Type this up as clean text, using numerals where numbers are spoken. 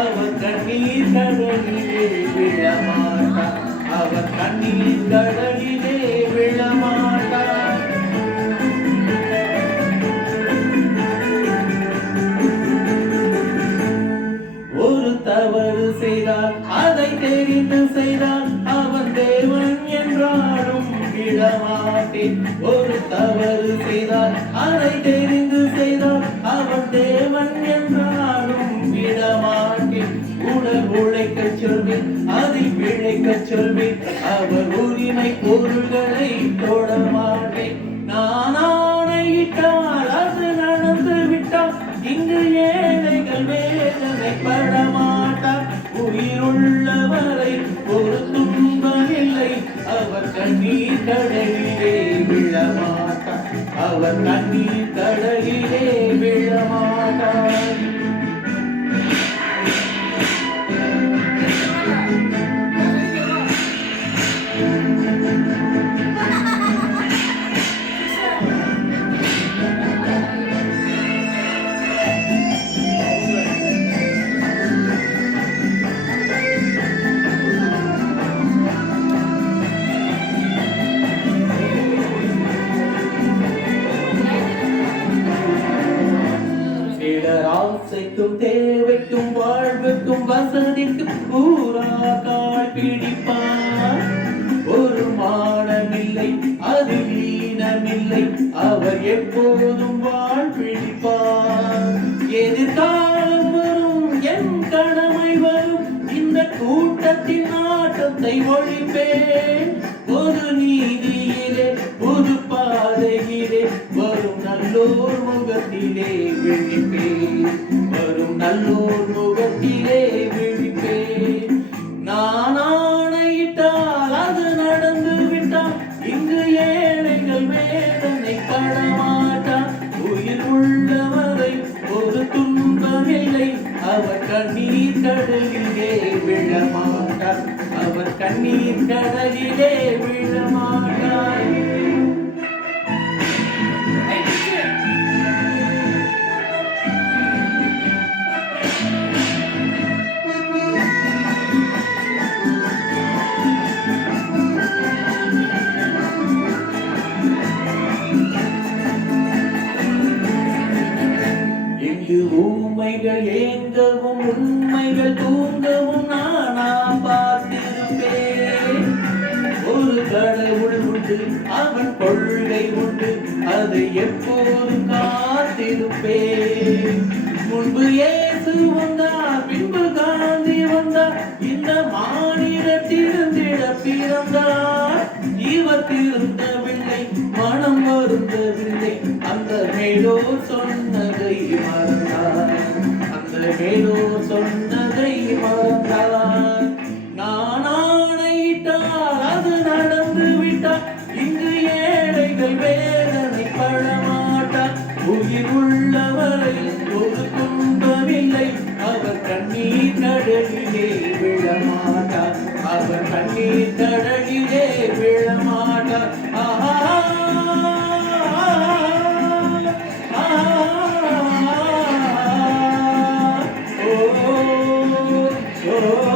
அவர் கண்ணீர் கடலிலே விழமாட்டார். அவர் கண்ணீர் கடலிலே விழமாட்டார். ஒரு தவறு செய்தால் அதை தெரிந்து செய்தால் அவன் தேவன் என்றாலும் விடமாட்டேன். ஒரு தவறு செய்தால் அதை தெரிந்து செய்தால் அவன் தேவன் என்றாலும் விடமாட்டேன். உடல் உழைக்கச் சொல்வேன், அதில் பிழைக்கச் சொல்வேன், அவர் உரிமை பொருள்களை தொடமாட்டேன். நான் ஆணையிட்டால் அது நடந்து விட்டால் இங்கு ஏழைகள் வேதனைப்பட மாட்டார். உயிருள்ளவரை ஒரு துன்பம் இல்லை, அவர் கண்ணீர் கடலிலே விழமாட்டார். அவர் கண்ணீர் கடலிலே விழமாட்டார். ஆசைக்கும் தேவைக்கும் வாழ்வுக்கும் வசதிக்கும் பூரா கால் பிடிப்பார். ஒரு மானமில்லை, அது ஈனமில்லை, அவர் எப்போதும் வாழ் பிடிப்பார். எதிர்காலம் வரும், என் கடமை வரும், இந்த கூட்டத்தின் ஆட்டத்தை ஒழிப்பேன். ஒரு நீதியிலே ஒரு பாதையிலே வரும் நல்லோர் முகத்திலே விழிப்பேன். வரும் நல்லோர் முகத்திலே விழிப்பேன். நான் ஆணையிட்டால் அது நடந்து விட்டால் இங்கு ஏழைகள் வேதனை படமாட்டார். உயிர் உள்ளவரை ஒரு துன்பமில்லை, அவர் கண்ணீர் கடலிலே விழமாட்டார். அவர் கண்ணீர் கடலிலே விழமாட்டார். ஊமைகள் ஏங்கவும் உண்மைகள் தூங்கவும் நானா பார்த்திருப்பேன். ஒரு கடவுள் உண்டு, அவன் கொள்கை உண்டு, அதை எப்போதும் காத்திருப்பேன். முன்பு இயேசு வந்தார், பின்பு காந்தி வந்தார், இந்த மாநில திருந்திட பிறந்தார். இவர் திருந்தவில்லை, மனம் வருந்தவில்லை, அந்த மேலோர் சொன்னதை மறந்தார். அந்த மேலோர் சொன்னதை மறந்தார். நான் ஆணையிட்டால் அது நடந்து விட்டால் இங்கு ஏழைகள் வேதனை படமாட்டார். உயிர் உள்ளவரை ஒரு துன்பமில்லை, அவர் கண்ணீர் கடலிலே விழமாட்டார். அவர் கண்ணீர் கடலிலே விழமாட்டார். Oh